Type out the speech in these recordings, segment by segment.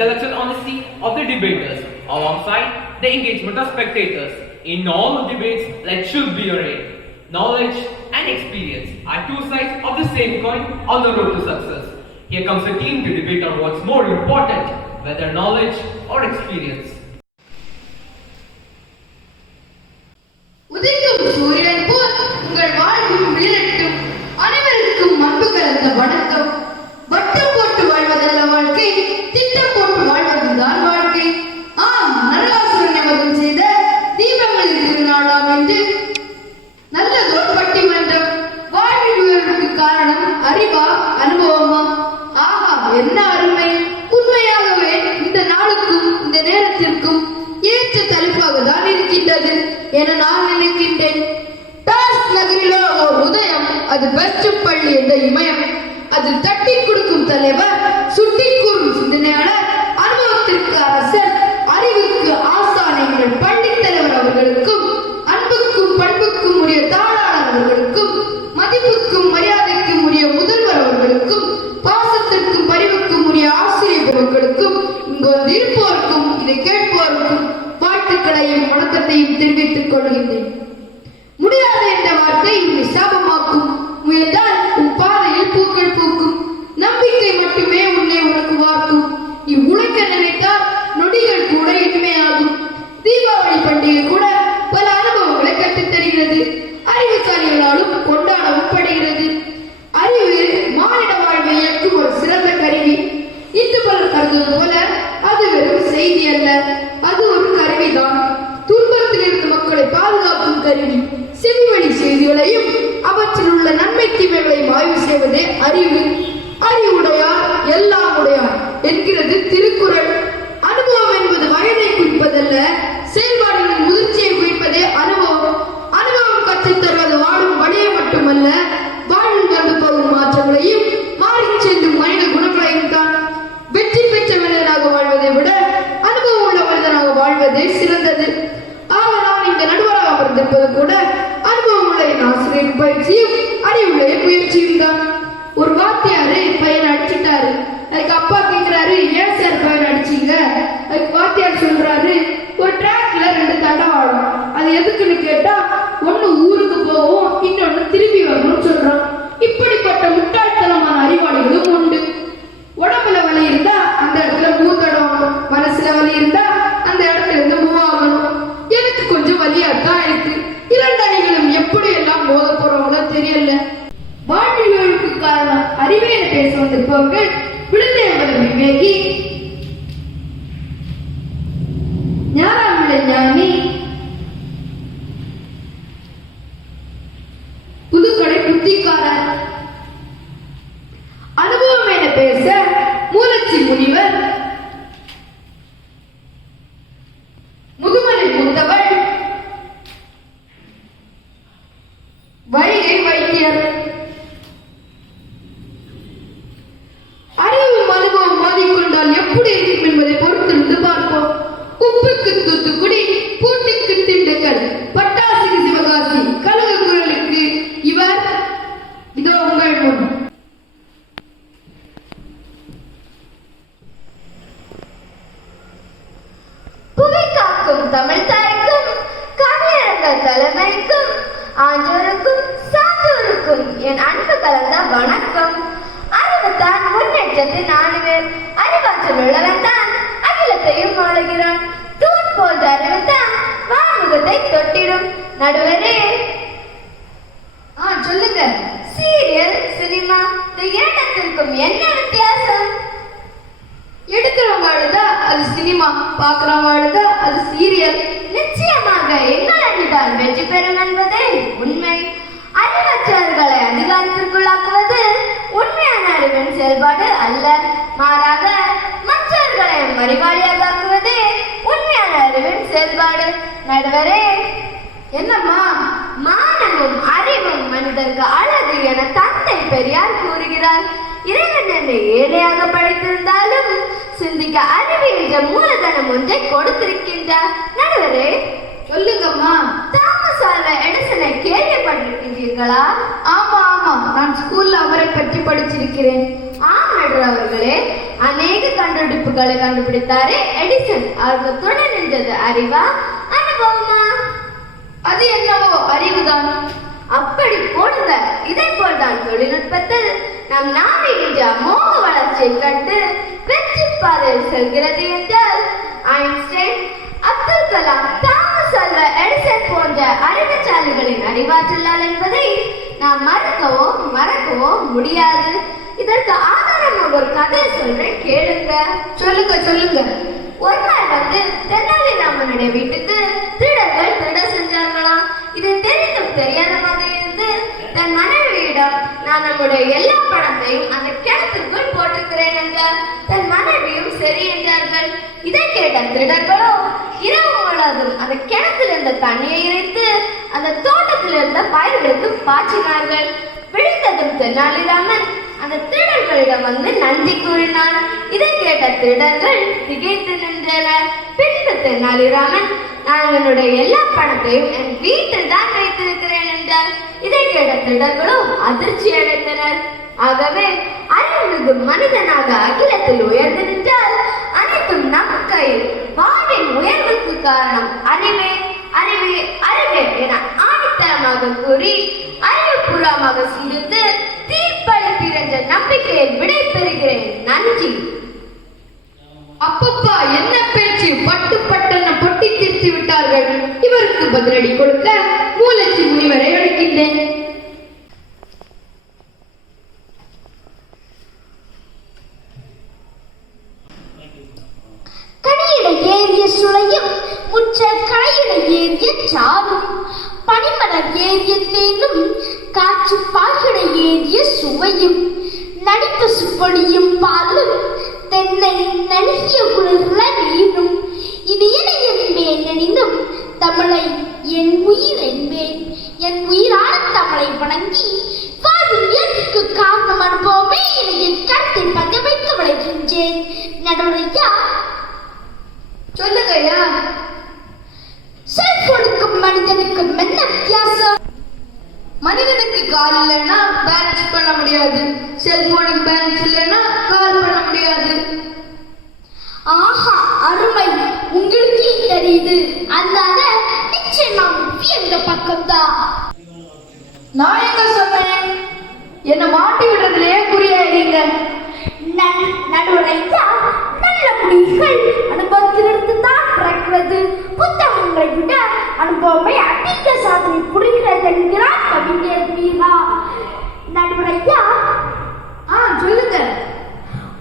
intellectual honesty of the debaters alongside the engagement of spectators. In all debates, like should be arrayed. Knowledge and experience are two sides of the same coin on the road to success. Here comes a team to debate on what's more important, whether knowledge or experience. உதிக்கும் சூரியன் போல் உங்கள் வாழ்வும் வீரட்டும். அனைவருக்கும் அன்பு கலந்த வணக்கம். வட்டம் போட்டு வாழ்வதல்ல வாழ்க்கை, திட்டம் போட்டு வாழ்வதுதான் வாழ்க்கை. ஆம், நரகாசுரனை வதம் செய்த தீபங்களின் திருநாளாம் என்று நல்லதோர் பட்டிமன்றம். வாழ்வில் உயர்வுக்கு காரணம் அறிவா அனுபவமா? ஆஹா, என்ன அருமை! உண்மையாகவே இந்த நாளுக்கும் இந்த நேரத்திற்கும் ஏற்ற தலைப்பாக தான் இருக்கின்றது என நான் நினைக்கின்றேன். டாஸ் நகரிலோ ஓர் உதயம், அது பெஸ்ட் பள்ளி என்ற இமயம். அதில் தட்டி கொடுக்கும் தலைவர், சுட்டி கூறும் சிந்தனையாளர், அனுபவத்திற்கு அரசர், அறிவுக்கு ஆசான் எங்கள் பள்ளி தலைவர் அவர்களுக்கும், அன்புக்கும் பண்புக்கும் உரிய தாளாளர் அவர்களுக்கும், மதிப்புக்கும் மரியாதைக்கும் உரிய முதல்வர் அவர்களுக்கும், பாசத்திற்கும் பரிவுக்கும் உரிய ஆசிரியர் பெருமக்களுக்கும், இங்கு வந்து இருப்போருக்கும் இதை கேட்போருக்கும் வாழ்த்துக்களையும் வணக்கத்தையும் தெரிவித்துக் கொள்கின்றேன். முடியாது என்ற வார்த்தை உன்னை சாபமாக்கும். முயன்றால் உன் பாதையில் பூக்கள் பூக்கும். நம்பிக்கை மட்டுமே உன்னை உனக்கு வார்க்கும். நீ உழைக்க நினைத்தால் நொடிகள் கூட இனிமையாகும். தீபாவளி பண்டிகை கூட பல அனுபவங்களை கற்றுத் தருகிறது. அறிவுசாலிகளாலும் கொண்டாடவும் படுகிறது. அறிவு மானிட வாழ்வை இயக்கும் ஒரு சிறந்த கருவி. இன்று பலர் கருதுவது போல அது வெறும் செய்தி அல்ல, அது ஒரு கருவிதான். துன்பத்தில் இருந்து மக்களை பாதுகாக்கும் கருவி. செவிவழி செய்திகளையும் அவற்றில் உள்ள நன்மை தீமைகளையும் ஆய்வு செய்வதே அறிவு. அறிவுடையார் எல்லாம் உடையார் என்கிறது திருக்குறள். அனுபவம் என்பது வயதை குறிப்பதல்ல, செயல்பாடுகளின் முதிர்ச்சியை குறிப்பதே அனுபவம். அனுபவம் கற்றுத் தருவது வாழும் வழியை மட்டுமல்ல, வாழ்வில் வந்து போகும் மாற்றங்களையும் மாறிச் செல்லும் மனித குணங்களையும் தான். வெற்றி பெற்ற மனிதனாக வாழ்வதை விட அனுபவம் உள்ள மனிதனாக வாழ்வதே சிறந்தது. ஆக நான் இங்க நடுவராக அமர்ந்திருப்பது கூட அனுபவம் உள்ள என் ஆசிரியர் பயிற்சியும் அறிவுடைய முயற்சியும் தான். ஒரு வாத்தியாரு பையனை அடிச்சுட்டாரு. அதுக்கு அப்பா கேட்கிறாரு, ஏன் சார் பையனை அடிச்சீங்க? அதுக்கு வாத்தியார் சொல்றாரு, ஒரு டிராக்ல 2 தடவாடும், அது எதுக்குன்னு கேட்டா, ஒண்ணு ஊருக்கு போவோம், இன்னொன்னு திரும்பி வரணும்னு சொல்றான். இப்படிப்பட்ட முட்டாள்தனமான அறிவாளிகளும் உண்டு. உடம்புல வலி இருந்தா அந்த இடத்துல மூத்தடணும், மனசுல வலி இருந்தா அந்த இடத்துல இருந்து மூவ் ஆகணும். எனக்கு கொஞ்சம் வலியாத்தான் இருக்கு. 2 அணிகளும் எப்படி எல்லாம் மோத போறவங்களோ தெரியல. வாழ்வியலுக்கு காரணம் அறிவே என பேச வந்திருப்பவர்கள் விழுந்தேவர விவேகி, ஞானாமில்லை ஞானி, புதுக்கடை புத்திக்காரர். அனுபவம் என பேச மூலச்சி முனிவர், முதுமலை மூத்தவள், வைகை வைத்தியர். அறிவும் அனுபவம் மோதிக்கொண்டால் எப்படி இருக்கும் என்பதை பொறுத்திருந்து பார்ப்போம். உப்புக்கு தூத்துக்குடி, பூட்டிக்கு திண்டுக்கல், பட்டாசுக்கு சிவகாசி, கழுகு குரலுக்கு இவர். இதோ உங்கள் முன் புவி காக்கும் தமிழ் தாய்க்கும், கவியரங்கள் தலைமைக்கும், ஆன்றோருக்கும் சான்றோருக்கும் என் அன்பு கலந்த வணக்கம். அறிவுத்தான் முன்னேற்றத்தின் ஆணிவேர். அறிவாற்றல் உள்ளவன் தான் அகிலத்தையும் ஆளுகிறான். தூண் போன்ற அறிவுத்தான் வான்முகத்தை தொட்டிடும். நடுவரே, சொல்லுங்க. சீரியல், சினிமா இந்த இரண்டத்திற்கும் என்ன வித்தியாசம்? எடுக்கிறவங்க அழுதா அது சினிமா, பார்க்கிறவங்க அழுதா அது சீரியல். நிச்சயமாக எங்கள் அணிதான் வெற்றி பெறும் என்பதே உண்மை. அறிவற்றவர்களை அதிகாரத்திற்குள்ளாக்குவது உண்மையான அறிவின் செயல்பாடு அல்ல, மாறாக மற்றவர்களை அறிவாளியாக்குவதே உண்மையான அறிவின் செயல்பாடு. நடுவரே, என்னம்மா? மானமும் அறிவும் மனிதருக்கு அழகு என தந்தை பெரியார் கூறுகிறார். இறைவன் என்னை ஏழையாக படைத்திருந்தாலும் சிந்திக்க அறிவு என்ற மூலதனம் ஒன்றை கொடுத்திருக்கின்றார். நடுவரே, சொல்லுங்கம்மா. தாமஸ் ஆல்வா எடிசனை கேள்விப்பட்டிருக்கின்றீர்களா? ஆமா ஆமா, நான் ஸ்கூல்ல அவரை பற்றி படிச்சிருக்கிறேன். ஆம் நடுவர் அவர்களே, அநேக கண்டுபிடிப்புகளை கண்டுபிடித்தாரே எடிசன். அவருக்கு துணை நின்றது அறிவா அனுபவமா? அது என்னவோ அறிவுதான். அப்படி போடுங்க. இதே போல்தான் தொழில்நுட்பத்தில் நம் நாடு இன்று அமோக வளர்ச்சியை கண்டு வெற்றி பாதையில் செல்கிறது என்றால் Einstein, Abdul Kalam, Thomas Alva Edison போன்ற அறிவுசாலிகளின் அறிவாற்றலால் என்பதை நாம் மறக்கவோ முடியாது. இதற்கு ஆதாரம் ஒரு கதை சொல்றேன், கேளுங்க. சொல்லுங்க. ஒரு நாள் தெனாலிராமனுடைய வீட்டுக்கு திருடர்கள் திருட சென்றார்களாம். இது தெரிந்தும் தெரியாத மாதிரி இருந்து தன் மனைவியிடம், நான் நம்முடைய எல்லா பணத்தையும் அந்த கிணத்துக்குள் போட்டுக்கிறேன் என்றார். தன் மனைவியும் சரி என்றார்கள். இதை கேட்ட திருடர்களோ இரவு முழுவதும் அந்த கிணத்தில் இருந்த தண்ணியை இறைத்து அந்த தோட்டத்தில் இருந்த பயிர்களுக்கு பாய்ச்சினார்கள். விழித்ததும் தெனாலிராமன் அந்த திருடர்களிடம் நன்றி கூறினான். இதை கேட்ட திருடர்கள் திகைத்து நின்றனர். பின்பு தெனாலிராமன், நான் என்னுடைய எல்லா பணத்தையும் என் வீட்டில் தான் வைத்திருக்கிறேன் என்றார். இதை கேட்ட திருடர்களோ அதிர்ச்சி அடைந்தனர். ஆகவே அறிவுமிகு மனிதனாக அகிலத்தில் உயர்ந்து நின்றால் அனைத்தும் நம் கையில். வாழ்வின் உயர்வுக்கு காரணம் அறிவே அறிவே அறிவே என ஆணித்தரமாக கூறி அறிவுபூர்வமாக சிந்தித்து தீர்ப்பளிப்பீர் என்ற நம்பிக்கையில் விடை பெறுகிறேன். நன்றி. அப்பப்பா, என்ன பேச்சு! பட்டென பொட்டி தீர்த்து விட்டார்கள். இவருக்கு பதிலடி கொடுக்க மூலச்சி முனிவரை அழைக்கின்றேன். கனியிட ஏறிய சுளையும் முற்ற களையிட ஏறிய சாரும் பனிமலர் ஏறிய தேனும் காற்று பாகிட ஏறிய சுவையும் நடிப்பு சுப்பொழியும் பாலும் தென்னை நல்கிய குளிர்ல நீரும் இது என்பேன் எனினும் தமிழை என் உயிர் என்பேன். என் உயிரான தமிழை வணங்கி வாழும் இயற்கைக்கு காரணம் அனுபவமே என என் கருத்தை பங்க வைக்க விளைகின்றேன். நடுவரையா, சொல்லுங்கய்யா. செல்போனுக்கும் மனிதனுக்கும் என்ன வித்தியாசம்? மனிதனுக்கு கால் இல்லைன்னா பேலன்ஸ் பண்ண முடியாது. செல்போனுக்கு பேலன்ஸ் இல்லைன்னா கால் பண்ண முடியாது. ஆஹா, அருமை! உங்களுக்கு தெரியுது. அதனால நிச்சயமா எங்க பக்கம்தான். நான் எங்க சொன்னேன்? என்ன மாட்டி விடுறதுலயே குறியாயிடுங்க. நடுவரையா, நல்ல முடிவுகள் அனுபவத்திலிருந்து தான் பிறக்கிறது. புத்தகங்களை விட அனுபவமே அதிக சாதனை புரிகிறது என்கிறார் கவிஞர் மீரா. நடுவரையா, சொல்லுங்க.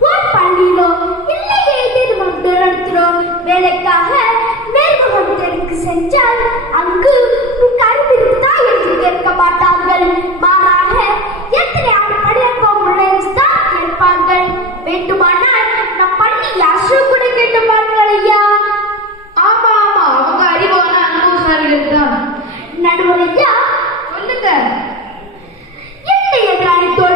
ஒரு பள்ளியிலோ இல்லை ஏதேனும் நடத்துகிறோம் வேலைக்காக நேர்முகம் தேர்வுக்கு சென்றால் அங்கு உனக்கு அறிவிருந்தா என்று கேட்க மாட்டார்கள். மாறாக எத்தனை ஆண்டு படிப்போம் தான் கேட்பார்கள். வேண்டுமானால் நம் பள்ளி யாசு கூட கேட்டுப்பார்கள். ஐயா, ஆமா, அவங்க அறிவான அனுபவசாலிகள் தான். நடுவரையா, சொல்லுங்க. என்னைய காணித்தோ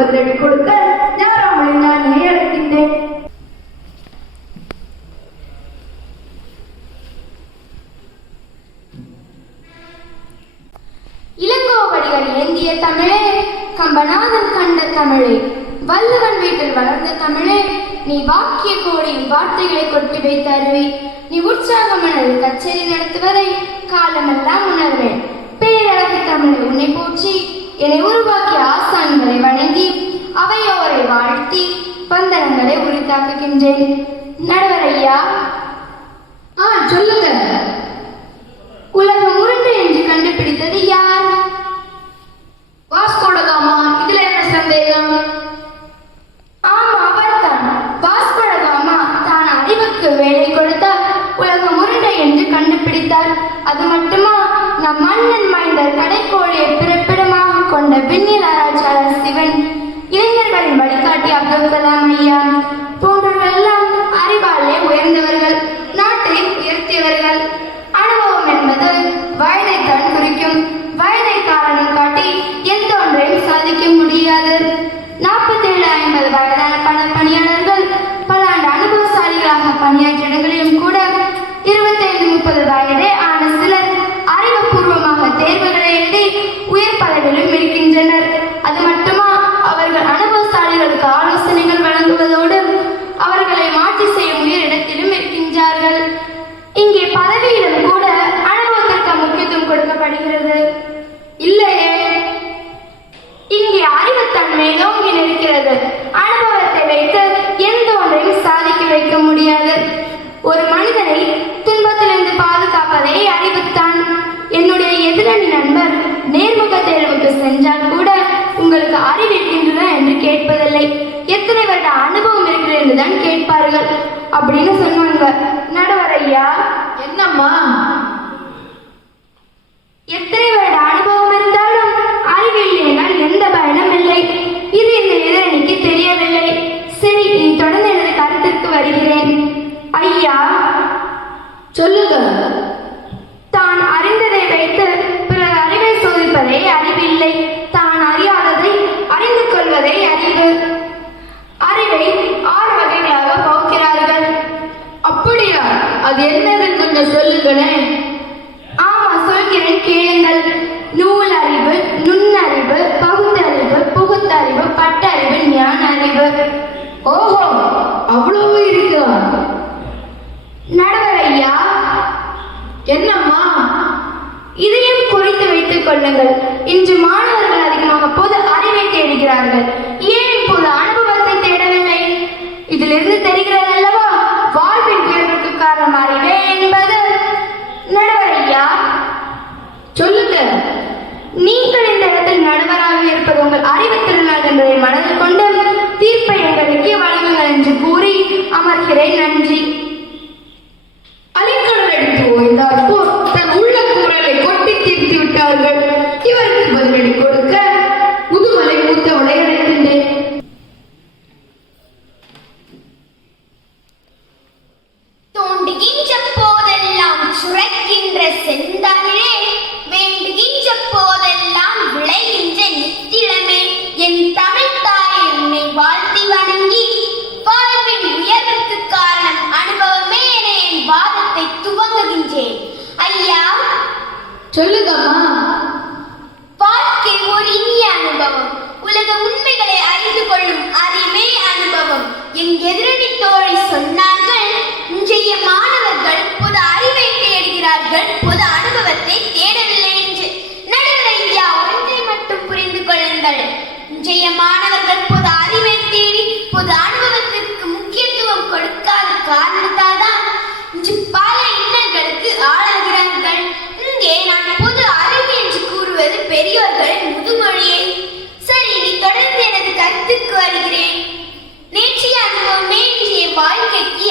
பதிலடி கொடுக்க ஞாராமலை நான் அழைக்கின்றேன். இளங்கோவடிகள் ஏந்திய தமிழே, கம்பநாதன் கண்ட தமிழே, வள்ளுவன் வீட்டில் வளர்ந்த தமிழே, நீ வாக்கிய கோடியில் வார்த்தைகளை கொட்டி வைத்த அருவி, நீ உற்சாகமனது கச்சேரி நடத்துவதை காலமெல்லாம் உணர்வேன். பேரழகு தமிழை உன்னை போற்றி என்னை உருவாக்கிய ஆசான்களை வணங்கி அவையோரை வாழ்த்தி பந்தனங்களை உரித்தாக்குகின்றேன். நடுவர் ஐயா. சொல்லுங்க. உலகம் உருண்டை என்று கண்டுபிடித்தது யார்? வாஸ்கோ ட காமா. இதுல என்ன சந்தேகம்? ஆமா, அவர்தான். வாஸ்கோ ட காமா தான் அறிவுக்கு வேலை கொடுத்தார், உலகம் உருண்டை என்று கண்டுபிடித்தார். அது மட்டுமா, நம் மன்னன் மைந்தர் கடைக்கோழியை பிறப்பிடமாக கொண்ட விண்ணில் ஆராய்ச்சியாளர் சிவன், இளைஞர்களின் வழிகாட்டி அப்துல் கலாம் ஐயா போன்றவர்களெல்லாம் அறிவாலே உயர்ந்தவர்கள், நாட்டை உயர்த்தியவர்கள். அனுபவம் என்பது வயதைத்தான் குறிக்கும். வயதை காரணம் காட்டி எந்த ஒன்றையும் சாதிக்க முடியாது. 47-50 வயதான பல பணியாளர்கள் பல ஆண்டு அனுபவசாலிகளாக பணியாற்றிய இடங்களிலும் கூட 25-30 வயதே ஆன சிலர் அறிவுபூர்வமாக தேர்வுகளை எழுதி உயர் பதவியிலும் இருக்கின்றனர். அது மட்டுமா, அவர்கள் அனுபவசாலிகளுக்கு ஆலோசனைகள் வழங்குவதோடு அவர்களை மாற்றி செய்ய உயர் இடத்திலும் இருக்கின்றார்கள். இங்கே பதவியிலும் கூட அனுபவத்திற்கு முக்கியத்துவம் கொடுக்கப்படுகிறது. இல்லையே, இங்கே அறிவுத்தன்மை நோங்கி நிற்கிறது. அனுபவத்தை வைத்து எந்த ஒன்றையும் சாதிக்க வைக்க முடியாது. ஒரு மனிதனை துன்பத்திலிருந்து பாதுகாப்பதே அறிவுத்தான். என்னுடைய எதிரணி நண்பர் நேர்முக தேர்வுக்கு சென்றால் கூட உங்களுக்கு அறிவு இருக்கின்றதா என்று கேட்பதில்லை, எத்தனை வருட அனுபவம் இருக்கிறது என்றுதான் கேட்பார்கள் அப்படின்னு சொன்னாங்க. நடுவர் ஐயா. என்னம்மா? எத்தனை வருட அனுபவம் இருந்தாலும் அறிவு இல்லைனால் எந்த பயனும் இல்லை. இது இந்த எதிரணிக்கு தெரியவில்லை. சரி, நீ தொடர்ந்து எனது கருத்திற்கு வருகிறேன். ஐயா. சொல்லுங்க. தான் அறிந்ததை வைத்து பிறர் அறிவை சோதிப்பதே அறிவில்லை, தான் அறியாததை அறிந்து கொள்வதே அறிவு. அறிவை 6 வகைகளாக பகுக்கிறார்கள். அப்படியா? அது என்னதுன்னு கொஞ்சம் சொல்லுங்களேன். ஆமா, சொல்கிறேன், கேளுங்கள். நூல் அறிவு, நுண்ணறிவு, பகுத்தறிவு, புகுத்தறிவு, பட்டறிவு, ஞான அறிவு. ஓஹோ, அவ்வளவு இருக்கா? நடுவர் ஐயா. என்னம்மா? இதையும் குறித்து வைத்துக் கொள்ளுங்கள். இன்று மாணவர்கள் அதிகமாக பொது அறிவை தேடுகிறார்கள், ஏன் பொது அனுபவத்தை தேடவில்லை? இதிலிருந்து தெரிகிறது அல்லவா வாழ்வின் உயர்வுக்கு காரணம் அறிவே என்பது. நடுவர் ஐயா. சொல்லுங்க. நீங்கள் இந்த இடத்தில் நடுவராக இருப்பது உங்கள் அறிவு திருநாள் என்பதை மனதில் கொண்டு தீர்ப்பை எங்களுக்கு வழங்குங்கள் என்று கூறி அமர்கிறேன். நன்றி. அலிக்கடல் அடித்து ஓய்ந்தார் போர் தன் உள்ள குரலை கொட்டி தீர்த்து விட்டார்கள். இவருக்கு பதிலடி கொடுக்க முதுமலை மூத்தவளை அழைக்கின்றேன். தோண்டுகின்ற போதெல்லாம் சுரக்கின்ற செந்தமிழே, வேண்டுகின்ற போதெல்லாம் விளைகின்ற நித்திலமே, என் தமிழ் தாயை உன்னை வாழ்த்தி வணங்கி வாழ்வின் உயர்வுக்கு காரணம் அனுபவமே என என் வாதத்தை துவங்குகின்றேன். ஐயா. சொல்லுங்கம்மா. வாழ்க்கை ஒரு இனிய அனுபவம். உலக உண்மைகளை அறிந்து கொள்ளும் அறிவே அனுபவம். என் எதிரணி தோழி சொன்னார்கள், இன்றைய மாணவர்கள் பொது அறிவை தேடுகிறார்கள், பொது அனுபவத்தை தேடவில்லை என்று. நடுவர் ஐயா, ஒன்றை மட்டும் புரிந்து கொள்ளுங்கள். இன்றைய மாணவர்கள் பொது அறிவை தேடி பொது அனுபவத்திற்கு முக்கியத்துவம் கொடுக்காத காரணத்தால் தான் இன்று பல இன்னல்களுக்கு ஆளாகிறார்கள். இங்கே நான் பொது அறிவு என்று கூறுவது பெரியோர்களின் முதுமொழியை. சரி, நீ தொடர்ந்து எனது கருத்துக்கு வருகிறேன். நேற்றைய அனுபவமே இன்றைய வாழ்க்கைக்கு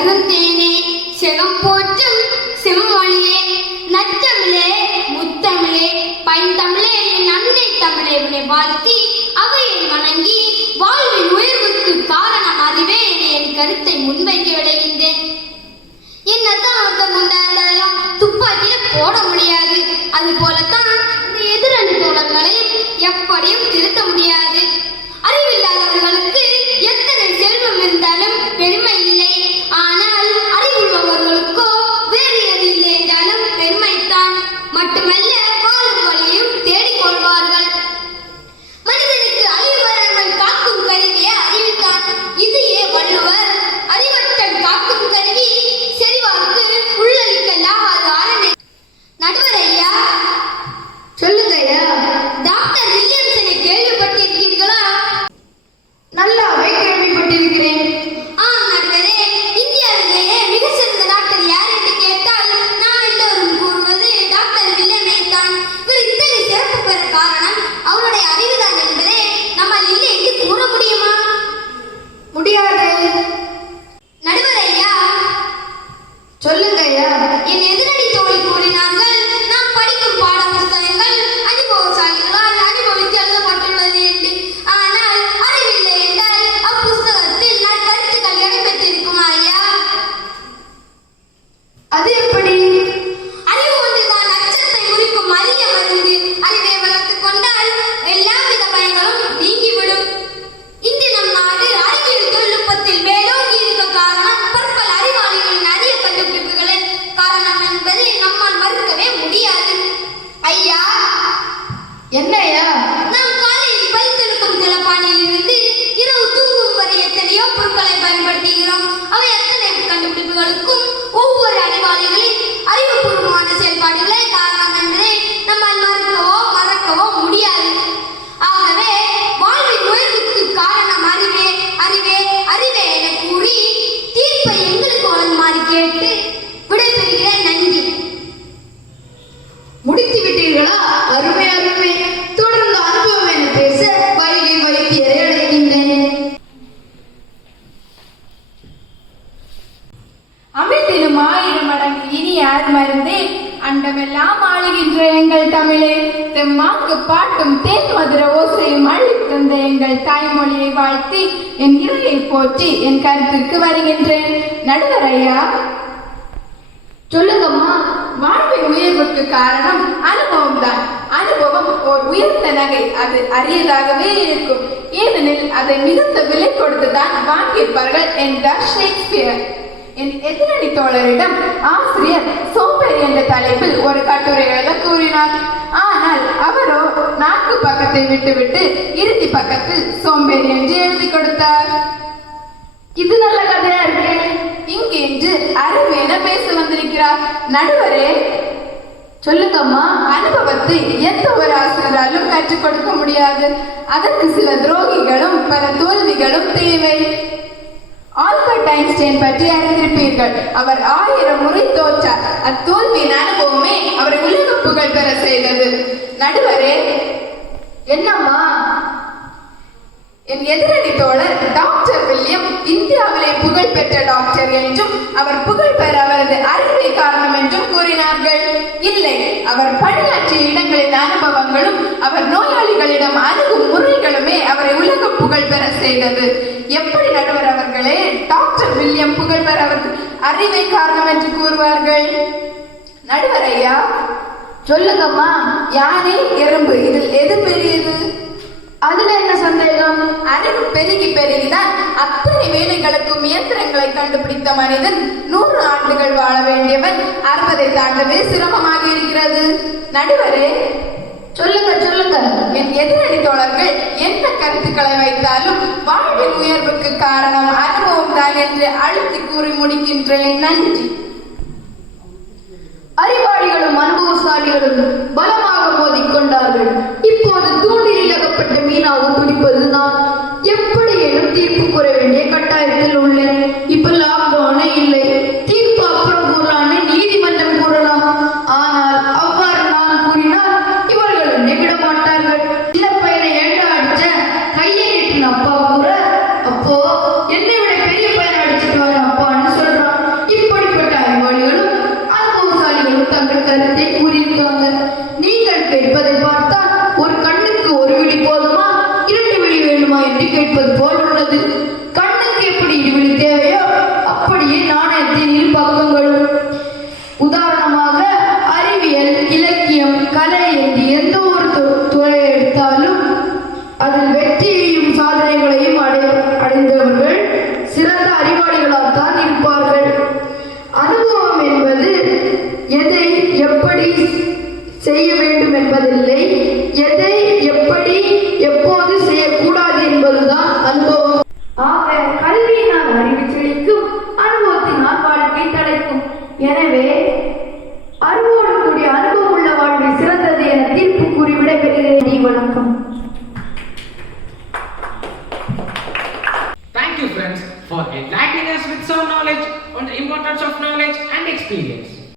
அருந்தேனே செகம் போற்றும் செம்மொழியே நற்றமிழே முத்தமிழே பைந்தமிழே என் அன்னை தமிழே உன்னை வாழ்த்தி அவையை வணங்கி வாழ்வின் உயர்வுக்கு காரணம் அதுவே என என் கருத்தை முன்வைக்க விளைகின்றேன். என்னத்தான் அர்த்தம் கொண்டாந்தாலும் துப்பாக்கியில போட முடியாது. அது போலத்தான் இந்த எதிரணி தோழர்களையும் எப்படியும் திருத்த முடியாது. அறிவில்லாதவர்களுக்கு எத்தனை செல்வம் இருந்தாலும் பெருமை இல்லை. ஆனால் அறிவுள்ளவர்களுக்கோ வேறு எது இல்லை என்றாலும் பெருமைத்தான். மட்டுமல்ல வாழும் வழியையும் தேடிக்கொள்வார்கள். மனிதனுக்கு அழிவு வராமல் காக்கும் கருவியே அறிவுத்தான். இதையே வள்ளுவர் அறிவற்றம் காக்கும் கருவி செறிவாக்கு உள்ளளிக்கலாகாத அரணை. நடுவர் ஐயா, சொல்லுங்க ஐயா. டாக்டர் வில்லியம்சனை கேள்விப்பட்டிருக்கீர்களா? நல்லாவே கேள்விப்பட்டிருக்கிறேன். நடுவரே, இந்தியாவிலேயே மிக சிறந்த டாக்டர் யார் என்று கேட்டால் நாம் எல்லோரும் கூறுவது டாக்டர் வில்லியமை தான். இவர் இத்தனை சிறப்பு பெற காரணம் அவருடைய அறிவுதான் என்பதே நம்மால் இல்லை என்று கூற முடியுமா? முடியாது. நடுவர் ஐயா, சொல்லுங்க ஐயா. என் எதிரணி தோழி கூறினார்கள், நாம் படிக்கும் பாட புத்தகங்கள் அனுபவசாலிகளால் அனுபவித்து எழுதப்பட்டுள்ளது என்று. ஆனால் அறிவில்லை என்றால் அப்புஸ்தகத்தில் நான் கருத்துக்கள் இடம்பெற்றிருக்குமா ஐயா? அது எப்படி? அறிவு ஒன்றுதான் அச்சத்தை முறிக்கும் அரிய மருந்து. அறிவை வளர்த்துக் கொண்டால் எல்லா வித பயங்களும் நீங்கிவிடும். இன்று நம் நாடு அறிவியல் தொழில்நுட்பத்தில் மேலோங்கி இருக்க காரணம் பற்பல அறிவாளிகளின் அரிய கண்டுபிடிப்புகளே காரணம் என்பதை நம்மால் மறுக்கவே முடியாது. ஐயா, என்ன ஐயா? நாம் காலையில் பல்தெடுக்கும் ஜலபானியில் இருந்து இரவு தூங்கும் வரை எத்தனையோ பொருட்களை பயன்படுத்துகிறோம். அவை அத்தனை கண்டுபிடிப்புகளுக்கும் ஒவ்வொரு அறிவாளிகளின் அறிவுபூர்வமான செயல்பாடுகளே காரணம் என்பதை நம்மால் மறக்கவோ முடியாது. ஆகவே வாழ்வின் உயர்வுக்கு காரணம் அறிவே அறிவே அறிவே என கூறி தீர்ப்பை எங்களுக்கு வழங்குமாறு கேட்டு விடைபெறுகிறேன். நன்றி. முடித்து விட்டீர்களா? அருமை அருமை. தொடர்ந்து அனுபவம் என பேச வைகை வைத்தியரை அழைக்கின்றேன். அமிழ்திலும் 1000 மடங்கு இனி யார் மருந்தே அண்டமெல்லாம் ஆளுகின்ற எங்கள் தமிழே தெம்மாக்கு பாட்டும் தேன் மதுர ஓசையும் அள்ளித்தந்த எங்கள் தாய்மொழியை வாழ்த்தி என் இறையை போற்றி என் கருத்துக்கு வருகின்றேன். நடுவர் ஐயா, சொல்லுங்கம்மா. வாழ்வின் உயர்வுக்கு காரணம் அனுபவம் தான். அனுபவம் ஓர் உயர்ந்த நகை. அது அரியதாகவே இருக்கும். ஏனெனில் அதை மிகுந்த விலை கொடுத்துதான் வாங்கியிருப்பார்கள் என்றார் ஷேக்ஸ்பியர். என் எதிரணி தோழரிடம் ஆசிரியர் சோம்பேறி என்ற தலைப்பில் ஒரு கட்டுரை எழுத கூறினார். ஆனால் அவரோ 4 பக்கத்தை விட்டுவிட்டு இறுதி பக்கத்தில் சோம்பேறி என்று எழுதி கொடுத்தார். இது நல்ல கதையா இருக்கு. இங்கு இன்று அறிவேன பேச வந்திருக்கிறார். நடுவரே, சொல்லுங்கம்மா. அனுபவத்தை எந்த ஒரு ஆசிரியராலும் கற்றுக் கொடுக்க முடியாது. அதற்கு சில துரோகிகளும் பல தோல்விகளும் தேவை. ஆல்பர்ட் ஐன்ஸ்டைன் பற்றி அறிந்திருப்பீர்கள். அவர் 1000 முறை தோற்றார். அத்தோல்வியின் அனுபவமே அவரை உலக புகழ் பெற செய்தது. நடுவரே, என்னம்மா? என் எதிரணி தோழர் டாக்டர் வில்லியம் இந்தியாவிலே புகழ் பெற்ற டாக்டர் என்றும் அவர் புகழ் பெற அவரது அறிவை காரணம் என்றும் கூறினார்கள். இல்லை, அவர் பணியாற்றிய இடங்களின் அனுபவங்களும் அவர் நோயாளிகளிடம் அணுகும் முறைகளுமே அவரை உலக புகழ் பெற செய்தது. எப்படி நடுவர் அவர்களே டாக்டர் வில்லியம் புகழ் பெற அவரது அறிவை காரணம் என்று கூறுவார்கள்? நடுவர் ஐயா, சொல்லுங்கம்மா. யானை எறும்பு இதில் எது பெரியது? அதுல என்ன சந்தேகம்? அறிவு பெருகி பெருகிதான் அத்தனை வேலைகளுக்கும் இயந்திரங்களை கண்டுபிடித்த மனிதன் 100 ஆண்டுகள் வாழ வேண்டியவன் 60 தாண்டவே சிரமமாக இருக்கிறது. நடுவரே, சொல்லுங்க சொல்லுங்க. என் எதிரணி தோழர்கள் என்ன கருத்துக்களை வைத்தாலும் வாழ்வின் உயர்வுக்கு காரணம் அனுபவம் தான் என்று அழுத்தி கூறி முடிக்கின்றேன். நன்றி. அறிவாளிகளும் அனுபவசாலிகளும் பலமாக மோதிக்கொண்டார்கள். இப்போது தூண்டில் அகப்பட்ட மீனாக துடிப்பது நான். எப்படியேனும் தீர்ப்பு கூற வேண்டிய கட்டாயத்தில் உள்ளேன். இப்ப லாக்டவுனே இல்லை. தீர்ப்பு அப்புறம் கூறலான்னு நீதிமன்றம் கூறலாம். ஆனால் அவ்வாறு நான் கூறினால் இவர்கள் என்னை விட மாட்டார்கள். சில பையனை ஏண்டா அடிச்ச கையை நீட்டின அப்பா கூற, அப்போ என்னை விட பெரிய பையனை அடிச்சுட்டு வர அப்பான்னு சொல்றான். தேவையோ அப்படியே நாணயத்தின் இரு பக்கங்களும். உதாரணமாக அறிவியல், இலக்கியம், கலை என்று எந்த ஒரு துறை எடுத்தாலும் அதில் வெற்றியையும் சாதனைகளையும் அடைந்தவர்கள் சிறந்த அறிவாளிகளால் தான் இருப்பார்கள். அனுபவம் என்பது எதை எப்படி செய்ய வேண்டும் என்பதில்லை, எதை எப்படி எப்போது செய்யக்கூடாது என்பதுதான் அனுபவம். ஆக கல்வியினால் அறிவு செழிக்கும், அனுபவத்தினால் வாழ்க்கை தழைக்கும். எனவே அறிவோடு கூடிய அனுபவம் உள்ள வாழ்க்கை சிறந்தது என தீர்ப்பு கூறி விடைபெறுகிறேன். வணக்கம். Thank you, friends, for enlightening us with some knowledge on the importance of knowledge and experience.